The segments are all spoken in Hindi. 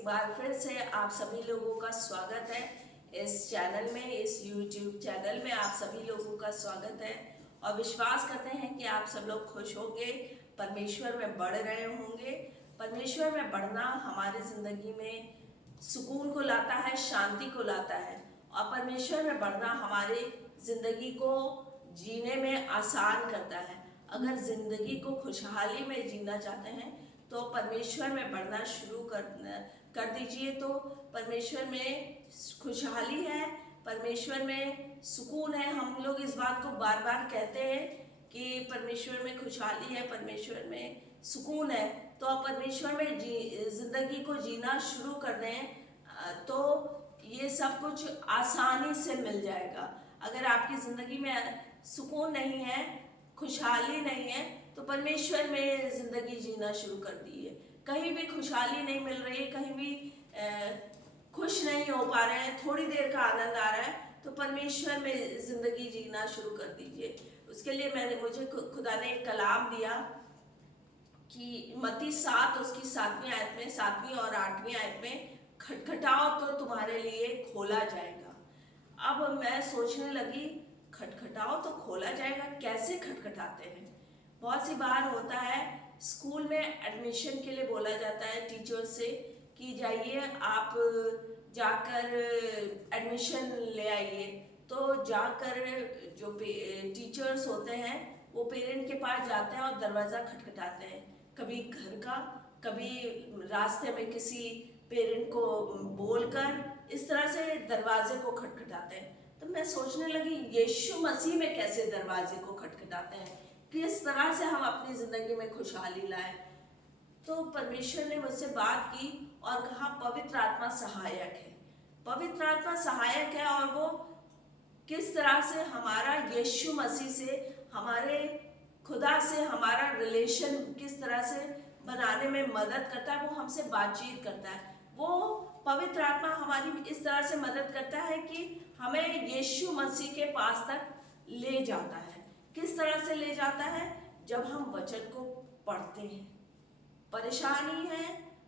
एक बार फिर से आप सभी लोगों का स्वागत है इस चैनल में, इस YouTube चैनल में आप सभी लोगों का स्वागत है। और विश्वास करते हैं कि आप सब लोग खुश होंगे, परमेश्वर में बढ़ रहे होंगे। परमेश्वर में बढ़ना हमारी ज़िंदगी में सुकून को लाता है, शांति को लाता है। और परमेश्वर में बढ़ना हमारी ज़िंदगी को जीने में आसान करता है। अगर ज़िंदगी को खुशहाली में जीना चाहते हैं तो परमेश्वर में बढ़ना शुरू कर दीजिए। तो परमेश्वर में खुशहाली है, परमेश्वर में सुकून है। हम लोग इस बात को बार बार कहते हैं कि परमेश्वर में खुशहाली है, परमेश्वर में सुकून है। तो आप परमेश्वर में ज़िंदगी को जीना शुरू कर दें तो ये सब कुछ आसानी से मिल जाएगा। अगर आपकी ज़िंदगी में सुकून नहीं है, खुशहाली नहीं है, तो परमेश्वर में ज़िंदगी जीना शुरू कर दीजिए। कहीं भी खुशहाली नहीं मिल रही, कहीं भी खुश नहीं हो पा रहे हैं, थोड़ी देर का आनंद आ रहा है, तो परमेश्वर में ज़िंदगी जीना शुरू कर दीजिए। उसके लिए मुझे खुदा ने एक कलाम दिया कि मत्ती 7 उसकी 7वीं आयत में, 7वीं और 8वीं आयत में, खटखटाओ तो तुम्हारे लिए खोला जाएगा। अब मैं सोचने लगी, खटखटाओ तो खोला जाएगा, कैसे खटखटाते हैं? बहुत सी बार होता है स्कूल में एडमिशन के लिए बोला जाता है टीचर से कि जाइए आप जाकर एडमिशन ले आइए। तो जाकर जो टीचर्स होते हैं वो पेरेंट के पास जाते हैं और दरवाज़ा खटखटाते हैं। कभी घर का, कभी रास्ते में किसी पेरेंट को बोलकर इस तरह से दरवाजे को खटखटाते हैं। तो मैं सोचने लगी, यीशु मसीह में कैसे दरवाजे को खटखटाते हैं, किस तरह से हम अपनी ज़िंदगी में खुशहाली लाएं। तो परमेश्वर ने मुझसे बात की और कहा पवित्र आत्मा सहायक है। पवित्र आत्मा सहायक है और वो किस तरह से हमारा यीशु मसीह से, हमारे खुदा से हमारा रिलेशन किस तरह से बनाने में मदद करता है, वो हमसे बातचीत करता है। वो पवित्र आत्मा हमारी इस तरह से मदद करता है कि हमें यीशु मसीह के पास तक ले जाता है। किस तरह से ले जाता है? जब हम वचन को पढ़ते हैं। परेशानी है,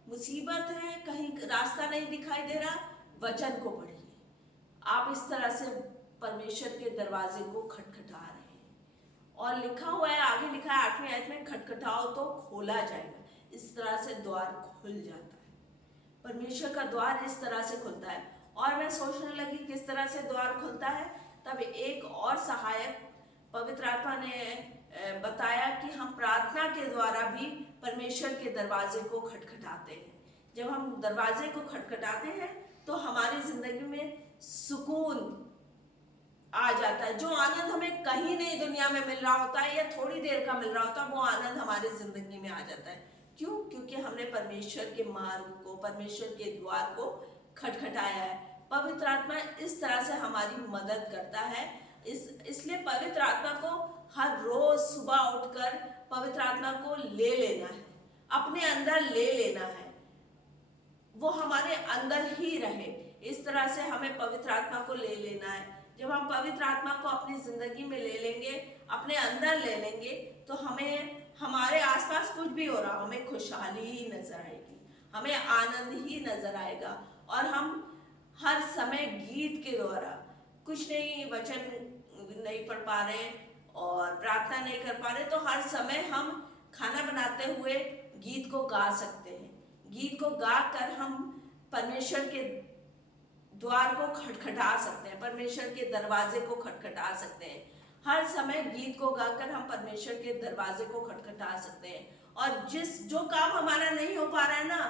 मुसीबत है, कहीं रास्ता नहीं दिखाई दे रहा, वचन को पढ़िए। आप इस तरह से परमेश्वर के दरवाजे को खटखटा रहे हैं। और लिखा हुआ है, आगे लिखा है 8वीं आयत में, खटखटाओ तो खोला जाएगा। इस तरह से द्वार खुल जाता है। परमेश्वर का द्वार इस तरह से खुलता है। और मैं सोचने लगी किस तरह से द्वार खुलता है। तब एक और सहायक पवित्र आत्मा ने बताया कि हम प्रार्थना के द्वारा भी परमेश्वर के दरवाजे को खटखटाते हैं। जब हम दरवाजे को खटखटाते हैं तो हमारी जिंदगी में सुकून आ जाता है। जो आनंद हमें कहीं नहीं दुनिया में मिल रहा होता है या थोड़ी देर का मिल रहा होता है, वो आनंद हमारी जिंदगी में आ जाता है। क्यों? क्योंकि हमने परमेश्वर के मार्ग को, परमेश्वर के द्वार को खटखटाया है। पवित्र आत्मा इस तरह से हमारी मदद करता है। इसलिए पवित्र आत्मा को हर रोज सुबह उठकर पवित्र आत्मा को ले लेना है, अपने अंदर ले लेना है, वो हमारे अंदर ही रहे। इस तरह से हमें पवित्र आत्मा को ले लेना है। जब हम पवित्र आत्मा को अपनी जिंदगी में ले लेंगे, अपने अंदर ले लेंगे, तो हमें हमारे आसपास कुछ भी हो रहा, हमें खुशहाली ही नजर आएगी, हमें आनंद ही नजर आएगा। और हम हर समय गीत के द्वारा, कुछ नहीं, वचन नहीं पढ़ पा रहे और प्रार्थना नहीं कर पा रहे, तो हर समय हम खाना बनाते हुए गीत को गा सकते हैं। गीत को गाकर हम परमेश्वर के द्वार को खटखटा सकते हैं, परमेश्वर के दरवाजे को खटखटा सकते हैं। हर समय गीत को गाकर हम परमेश्वर के दरवाजे को खटखटा सकते हैं। और जो काम हमारा नहीं हो पा रहा है ना,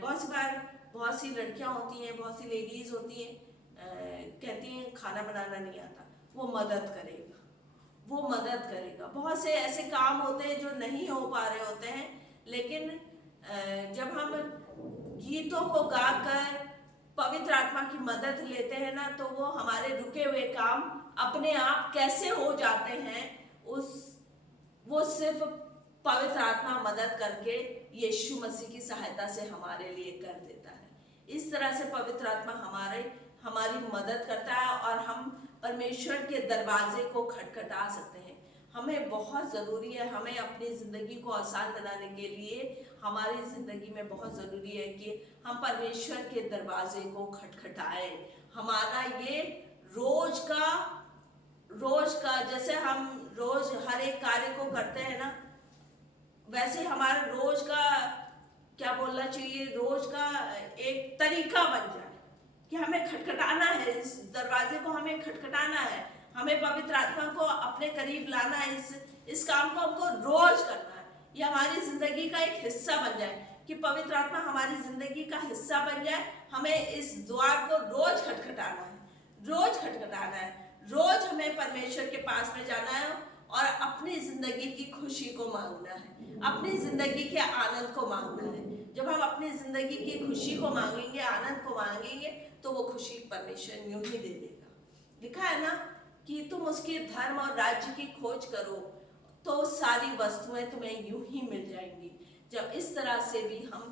बहुत सी बार बहुत सी लड़कियां होती हैं, बहुत सी लेडीज होती हैं, कहती हैं खाना बनाना नहीं आता, वो मदद करेगा, वो मदद करेगा। बहुत से ऐसे काम होते हैं जो नहीं हो पा रहे होते हैं, लेकिन जब हम गीतों को गाकर पवित्र आत्मा की मदद लेते हैं ना, तो वो हमारे रुके हुए काम अपने आप कैसे हो जाते हैं, वो सिर्फ पवित्र आत्मा मदद करके यीशु मसीह की सहायता से हमारे लिए कर देता है। इस तरह से पवित्र आत्मा हमारी मदद करता है और हम परमेश्वर के दरवाजे को खटखटा सकते हैं। हमें बहुत ज़रूरी है, हमें अपनी ज़िंदगी को आसान बनाने के लिए हमारी जिंदगी में बहुत जरूरी है कि हम परमेश्वर के दरवाजे को खटखटाएं। हमारा ये रोज का जैसे हम रोज हर एक कार्य को करते हैं ना, वैसे हमारा रोज का क्या बोलना चाहिए, रोज का एक तरीका बन जाए कि हमें खटखटाना है, इस दरवाजे को हमें खटखटाना है, हमें पवित्र आत्मा को अपने करीब लाना है, इस काम को हमको रोज करना है। ये हमारी जिंदगी का एक हिस्सा बन जाए कि पवित्र आत्मा हमारी जिंदगी का हिस्सा बन जाए। हमें इस द्वार को रोज खटखटाना है, रोज खटखटाना है, रोज हमें परमेश्वर के पास में जाना है और अपनी जिंदगी की खुशी को मांगना है, अपनी जिंदगी के आनंद को मांगना है। जब हम अपनी जिंदगी की खुशी को मांगेंगे, आनंद को मांगेंगे, तो वो खुशी परमेश्वर यूं ही दे देगा। लिखा है ना कि तुम उसके धर्म और राज्य की खोज करो तो सारी वस्तुएं तुम्हें यूं ही मिल जाएंगी। जब इस तरह से भी हम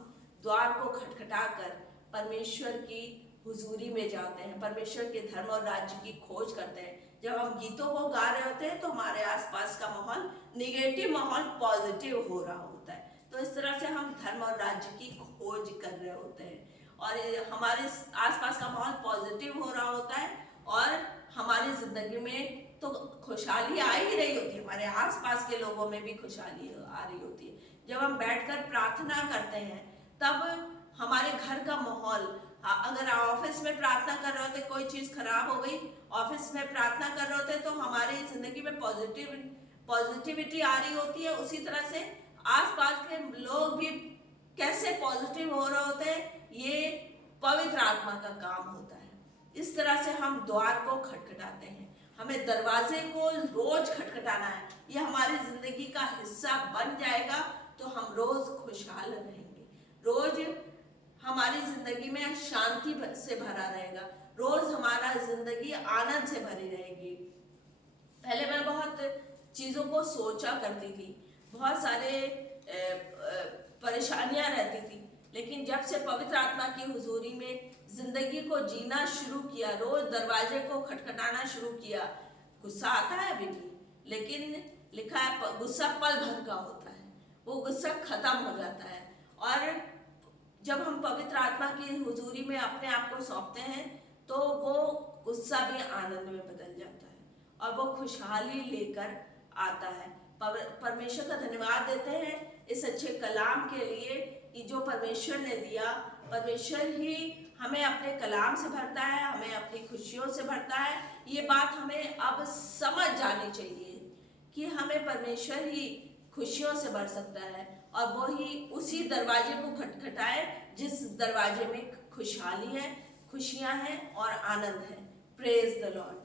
द्वार को खटखटाकर परमेश्वर की हुजूरी में जाते हैं, परमेश्वर के धर्म और राज्य की खोज करते हैं, जब हम गीतों को गा रहे होते हैं तो हमारे आसपास का माहौल निगेटिव माहौल पॉजिटिव हो रहा होता है। तो इस तरह से हम धर्म और राज्य की खोज कर रहे होते हैं और हमारे आसपास का माहौल पॉजिटिव हो रहा होता है और हमारी जिंदगी में तो खुशहाली आ ही रही होती है, हमारे आसपास के लोगों में भी खुशहाली आ रही होती है। जब हम बैठकर प्रार्थना करते हैं तब हमारे घर का माहौल, अगर ऑफिस में प्रार्थना कर रहे होते, कोई चीज खराब हो गई, ऑफिस में प्रार्थना कर रहे होते तो हमारी जिंदगी में पॉजिटिविटी आ रही होती है। उसी तरह से आसपास के लोग भी कैसे पॉजिटिव हो रहे होते हैं, ये पवित्र आत्मा का काम होता है। इस तरह से हम द्वार को खटखटाते हैं, हमें दरवाजे को रोज खटखटाना है। ये हमारी जिंदगी का हिस्सा बन जाएगा तो हम रोज खुशहाल रहेंगे, रोज हमारी जिंदगी में शांति से भरा रहेगा, रोज हमारा जिंदगी आनंद से भरी रहेगी। पहले मैं बहुत चीजों को सोचा करती थी, बहुत सारे परेशानियां रहती थी, लेकिन जब से पवित्र आत्मा की हुजूरी में जिंदगी को जीना शुरू किया, रोज दरवाजे को खटखटाना शुरू किया, गुस्सा आता है अभी भी, लेकिन लिखा है गुस्सा पल भर का होता है, वो गुस्सा खत्म हो जाता है। और जब हम पवित्र आत्मा की हुजूरी में अपने आप को सौंपते हैं तो वो गुस्सा भी आनंद में बदल जाता है और वो खुशहाली लेकर आता है। परमेश्वर का धन्यवाद देते हैं इस अच्छे कलाम के लिए कि जो परमेश्वर ने दिया। परमेश्वर ही हमें अपने कलाम से भरता है, हमें अपनी खुशियों से भरता है। ये बात हमें अब समझ जानी चाहिए कि हमें परमेश्वर ही खुशियों से भर सकता है और वो ही उसी दरवाजे को खटखटाए जिस दरवाजे में खुशहाली है, खुशियां हैं और आनंद है। Praise the Lord.